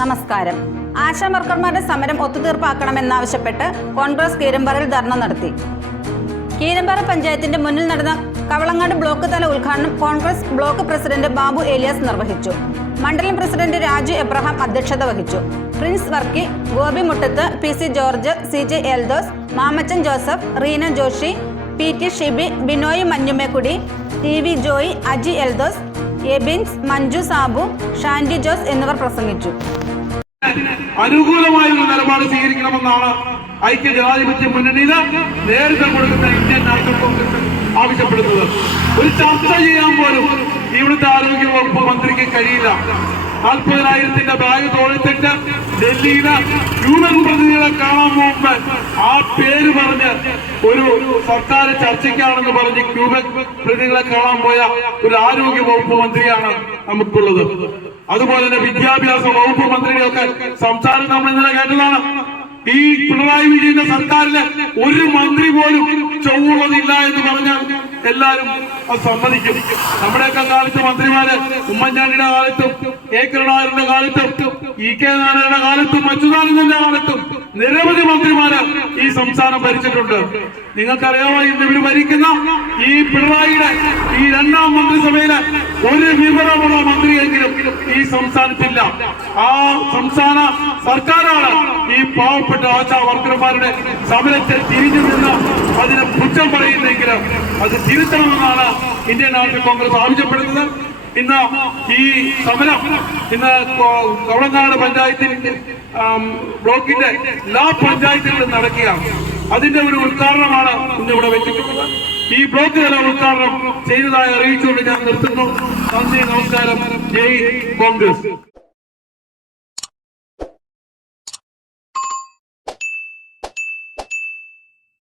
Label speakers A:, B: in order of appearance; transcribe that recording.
A: നമസ്കാരം. ആശാ വർക്കർമാരുടെ സമരം ഒത്തുതീർപ്പാക്കണമെന്നാവശ്യപ്പെട്ട് കോൺഗ്രസ് കീരമ്പാറയിൽ ധർണ നടത്തി. കീരമ്പാറ പഞ്ചായത്തിന്റെ മുന്നിൽ നടന്ന കവളങ്ങാട് ബ്ലോക്ക് തല ഉദ്ഘാടനം കോൺഗ്രസ് ബ്ലോക്ക് പ്രസിഡന്റ് ബാബു ഏലിയാസ് നിർവഹിച്ചു. മണ്ഡലം പ്രസിഡന്റ് രാജു എബ്രഹാം അധ്യക്ഷത വഹിച്ചു. Prince Varkey Gopi Muttath P C George C J Eldhose Mamachan Joseph Reena Joshi P T Shibi Binoy Manjumekudy T V Joy Aji Eldhose Ebins Manju Sabu Shandy Jose എന്നിവർ പ്രസംഗിച്ചു.
B: അനുകൂലമായ ഒരു നിലപാട് സ്വീകരിക്കണമെന്നാണ് ഐക്യ ജനാധിപത്യ മുന്നണിയിൽ നേരത്തെ കൊടുക്കുന്ന ഇന്ത്യൻ നാഷണൽ കോൺഗ്രസ് ആവശ്യപ്പെടുന്നത്. ഒരു ചർച്ച ചെയ്യാൻ പോലും ഇവിടുത്തെ ആരോഗ്യ വകുപ്പ് മന്ത്രിക്ക് കഴിയില്ല. നാൽപ്പതിനായിരത്തിന്റെ ബാഗ് തോളിത്തിട്ട് ഡൽഹിയിലെ യൂണിയൻ പ്രതിനിധികളെ കാണാൻ പേര് പറഞ്ഞ് ഒരു സർക്കാർ ചർച്ചയ്ക്കാണെന്ന് പറഞ്ഞ് ക്യൂബൻ പ്രതികളെ കാണാൻ പോയ ഒരു ആരോഗ്യ വകുപ്പ് മന്ത്രിയാണ് നമുക്കുള്ളത്. അതുപോലെ തന്നെ വിദ്യാഭ്യാസ വകുപ്പ് മന്ത്രിയൊക്കെ സംസാരം നമ്മൾ ഇന്നലെ കേട്ടതാണ്. ഈ പിണറായി വിജയന്റെ സർക്കാരിലെ ഒരു മന്ത്രി പോലും ചൊവ്വുള്ളതില്ല എന്ന് പറഞ്ഞാൽ എല്ലാരും അത് സമ്മതിക്കും. നമ്മുടെയൊക്കെ കാലത്ത് മന്ത്രിമാര് ഉമ്മൻചാണ്ടിയുടെ കാലത്തും എ കരുണാകരന്റെ കാലത്തും ഇ കെ നാരായണന്റെ കാലത്തും അച്യുതാനന്ദന്റെ കാലത്തും നിരവധി മന്ത്രിമാര് ഈ സംസ്ഥാനം ഭരിച്ചിട്ടുണ്ട്. നിങ്ങൾക്കറിയാമോ ഇന്ന് ഇവർ ഭരിക്കുന്ന ഈ പിണറായിയുടെ ഈ രണ്ടാം മന്ത്രിസഭയിലെ ഒരു വിവരമുള്ള മന്ത്രിയെങ്കിലും ഈ സംസ്ഥാനത്തില്ല. ആ സംസ്ഥാന സർക്കാരാണ് ഈ പാവപ്പെട്ട ആശാ വർക്കർമാരുടെ സമരത്തെ തിരിഞ്ഞു നിന്ന് അതിനെ കുറ്റം പറയുന്നെങ്കിലും അത് തിരുത്തണമെന്നാണ് ഇന്ത്യൻ നാഷണൽ കോൺഗ്രസ് ആവശ്യപ്പെടുന്നത്. ഇന്ന് ഈ സമരം ഇന്ന് കവളങ്ങാട് പഞ്ചായത്തിന്റെ ബ്ലോക്കിന്റെ എല്ലാ പഞ്ചായത്തുകളിലും നടക്കുകയാണ്. അതിന്റെ ഒരു ഉദ്ഘാടനമാണ് ഇന്ന് ഇവിടെ വെച്ചിട്ടുള്ളത്. ഈ ബ്ലോക്ക് തല ഉദ്ഘാടനം ചെയ്തതായി അറിയിച്ചുകൊണ്ട് ഞാൻ നിർത്തുന്നു. നന്ദി നമസ്കാരം. ജയ് കോൺഗ്രസ്.